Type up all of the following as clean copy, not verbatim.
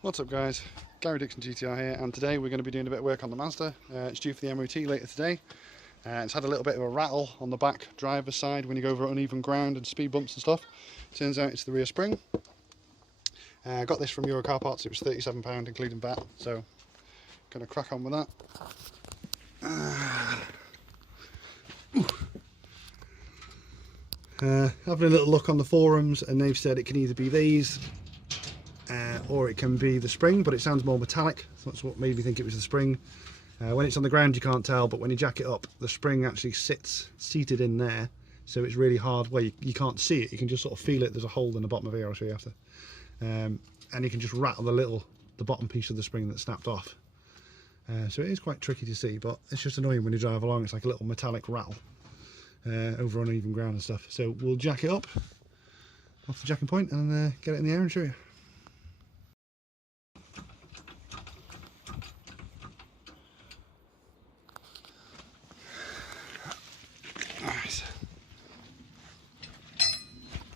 What's up guys, Gary Dixon GTR here, and today we're going to be doing a bit of work on the Mazda. It's due for the MOT later today. It's had a little bit of a rattle on the back driver's side when you go over uneven ground and speed bumps and stuff. Turns out it's the rear spring. I got this from Euro Car Parts. It was £37 including VAT, so going to crack on with that. Having a little look on the forums, and they've said it can either be these or it can be the spring, but it sounds more metallic, so that's what made me think it was the spring. When it's on the ground you can't tell, but when you jack it up the spring actually sits seated in there, so it's really hard. Well, you can't see it, you can just sort of feel it. There's a hole in the bottom of here, I'll show you after. And you can just rattle the bottom piece of the spring that snapped off. So it is quite tricky to see, but it's just annoying when you drive along. It's like a little metallic rattle over uneven ground and stuff. So we'll jack it up off the jacking point and get it in the air and show you.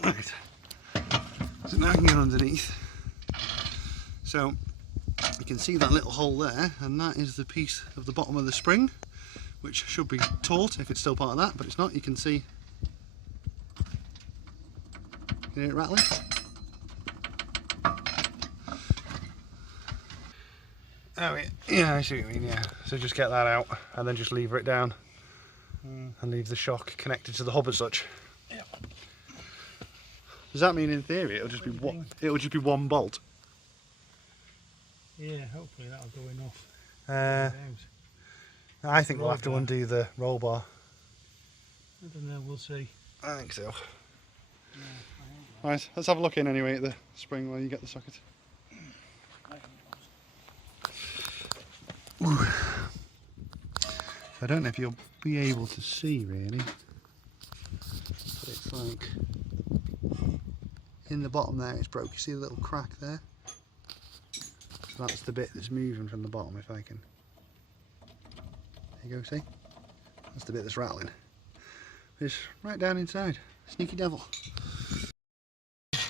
Right, so now I can get underneath. So you can see that little hole there, and that is the piece of the bottom of the spring, which should be taut if it's still part of that, but it's not. You can see, hear it rattling? Oh yeah, I see what you mean, yeah. So just get that out and then just lever it down and leave the shock connected to the hub as such. Yep. Does that mean in theory it'll just be one bolt? Yeah, hopefully that'll go enough. I think we'll have to undo the roll bar. I don't know, we'll see. I think so. Yeah, Right, let's have a look in anyway at the spring while you get the socket. Ooh. I don't know if you'll be able to see really, but it's like in the bottom there it's broke. You see the little crack there? So that's the bit that's moving from the bottom. If I can, there you go, see? That's the bit that's rattling. It's right down inside. Sneaky devil.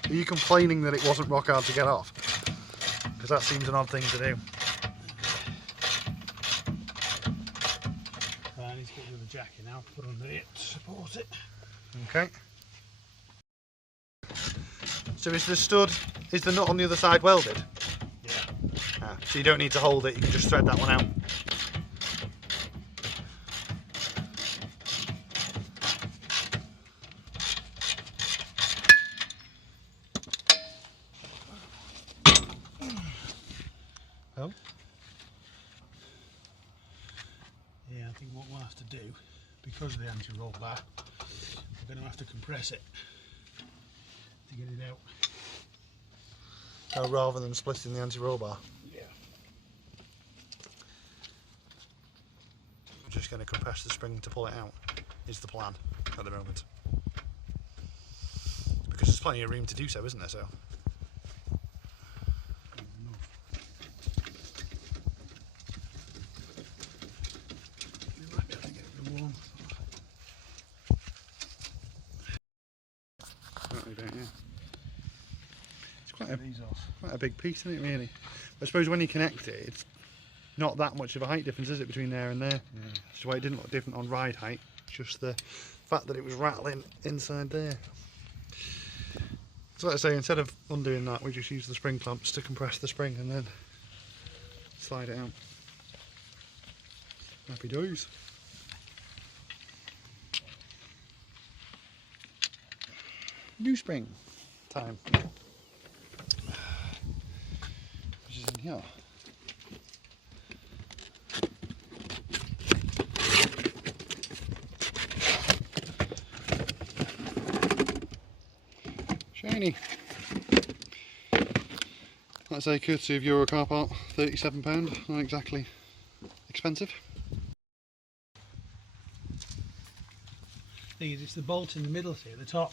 Are you complaining that it wasn't rock hard to get off? Because that seems an odd thing to do. I need to get rid of the jacking now, put under it to support it. Okay. So is the nut on the other side welded? Yeah. So you don't need to hold it, you can just thread that one out. Oh? Yeah, I think what we'll have to do, because of the anti-roll bar, we're going to have to compress it to get it out. Oh, rather than splitting the anti-roll bar? Yeah. We're just going to compress the spring to pull it out, is the plan at the moment. Because there's plenty of room to do so, isn't there? So. It's quite a big piece, isn't it, really? I suppose when you connect it, it's not that much of a height difference, is it, between there and there? Yeah. That's why it didn't look different on ride height, just the fact that it was rattling inside there. So like I say, instead of undoing that, we just use the spring clamps to compress the spring and then slide it out. Happy days. New spring time. Which is in here. Shiny. Like I say, courtesy of Euro Car Part, £37, not exactly expensive. It's the bolt in the middle here, the top.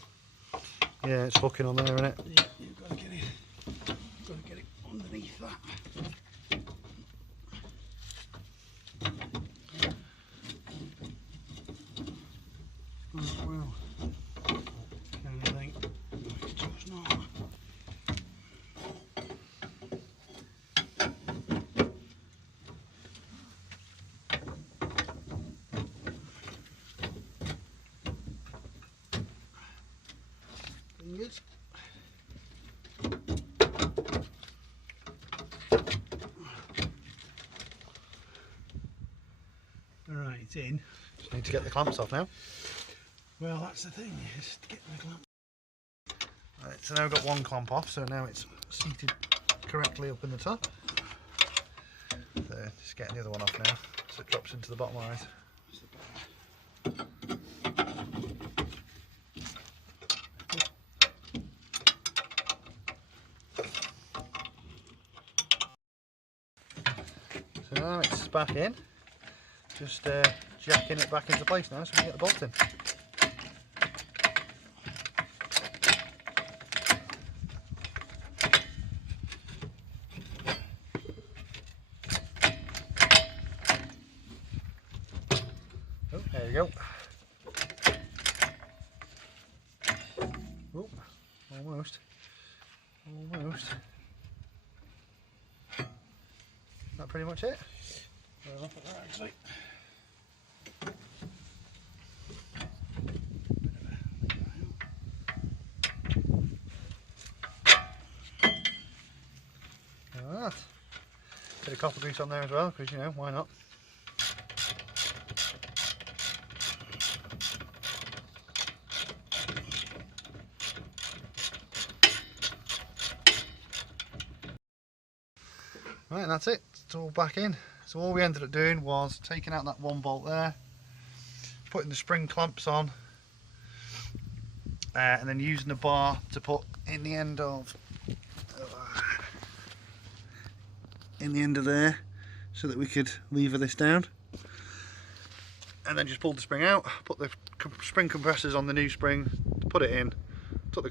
Yeah, it's hooking on there, isn't it? Yeah, you've got to get it. You've got to get it underneath that. Oh, well. Kind of thing. No, it's not. in. Just need to get the clamps off now. Well, that's the thing, is getting the clamp. Right, so now we've got one clamp off, so now it's seated correctly up in the top. So just getting the other one off now, so it drops into the bottom right. So now it's back in, just jacking it back into place now so we can get the bolt in. Oh, there you go. Oh, almost. Almost. Is that pretty much it? Well, look at that actually. Alright. Bit of copper grease on there as well, because you know, why not? Right, and that's it. It's all back in. So all we ended up doing was taking out that one bolt there, putting the spring clamps on, and then using the bar to put in the end of there, so that we could lever this down, and then just pulled the spring out, put the spring compressors on the new spring, put it in, took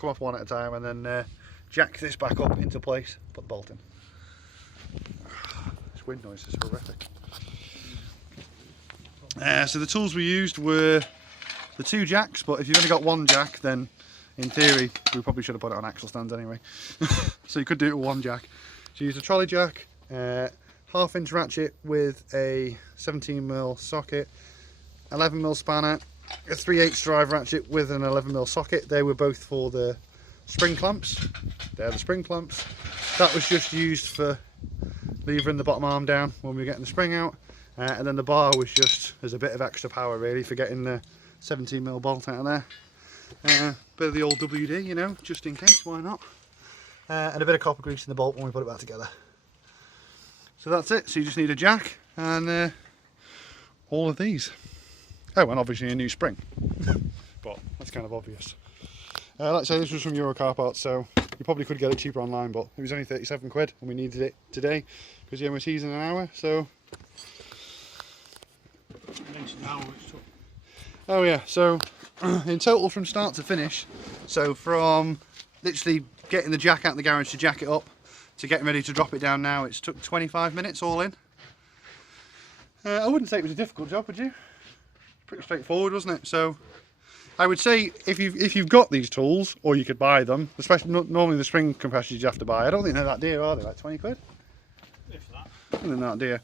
them off one at a time, and then jacked this back up into place, put the bolt in. This wind noise is horrific. So the tools we used were the 2 jacks, but if you've only got 1 jack, then in theory we probably should have put it on axle stands anyway. So you could do it with 1 jack. So you use a trolley jack, 1/2 inch ratchet with a 17mm socket, 11mm spanner, a 3/8 drive ratchet with an 11mm socket. They were both for the spring clamps. They're the spring clamps. That was just used for levering the bottom arm down when we were getting the spring out, and then the bar was just as a bit of extra power really for getting the 17mm bolt out of there. Bit of the old WD, you know, just in case, why not? And a bit of copper grease in the bolt when we put it back together. So that's it. So you just need a jack and all of these. Oh, and obviously a new spring. But that's kind of obvious. Like I say, this was from Euro Car Parts, so you probably could get it cheaper online, but it was only 37 quid and we needed it today because the MOT's in an hour, so... Oh yeah, so in total from start to finish, so from literally getting the jack out of the garage to jack it up to getting ready to drop it down now, it's took 25 minutes all in. I wouldn't say it was a difficult job, would you? Pretty straightforward, wasn't it? So I would say if you've got these tools, or you could buy them, especially normally the spring compressors you have to buy. I don't think they're that dear, are they? Like 20 quid? If that. I think they're not dear.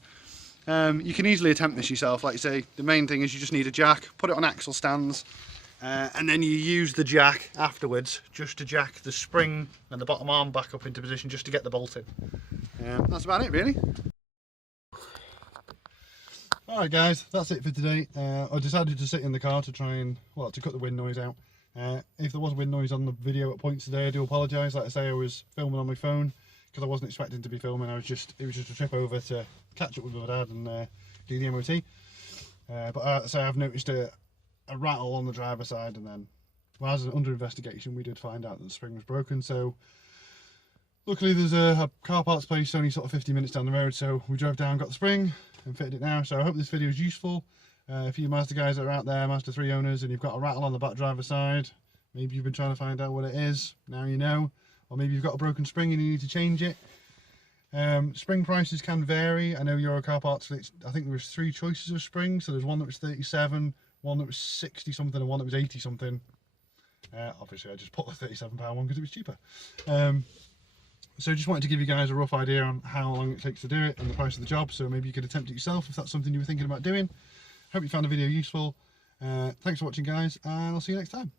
You can easily attempt this yourself. Like I say, the main thing is you just need a jack, put it on axle stands, and then you use the jack afterwards just to jack the spring and the bottom arm back up into position just to get the bolt in. That's about it really. Alright guys, that's it for today. I decided to sit in the car to try and, well, to cut the wind noise out. If there was wind noise on the video at points today, I do apologise. Like I say, I was filming on my phone because I wasn't expecting to be filming. It was just a trip over to catch up with my dad and do the MOT. But so I've noticed a rattle on the driver's side, and then, well, as under investigation, we did find out that the spring was broken. So luckily there's a car parts place only sort of 50 minutes down the road, so we drove down, got the spring and fitted it now. So I hope this video is useful. For you Mazda guys that are out there, Mazda 3 owners, and you've got a rattle on the back driver's side, maybe you've been trying to find out what it is, now you know. Or maybe you've got a broken spring and you need to change it. Spring prices can vary. I know Euro Car Parts, I think there was 3 choices of springs. So there's one that was 37, one that was 60 something, and one that was 80 something. Obviously I just put the £37 one because it was cheaper. So just wanted to give you guys a rough idea on how long it takes to do it and the price of the job, so maybe you could attempt it yourself if that's something you were thinking about doing. Hope you found the video useful. Thanks for watching guys, and I'll see you next time.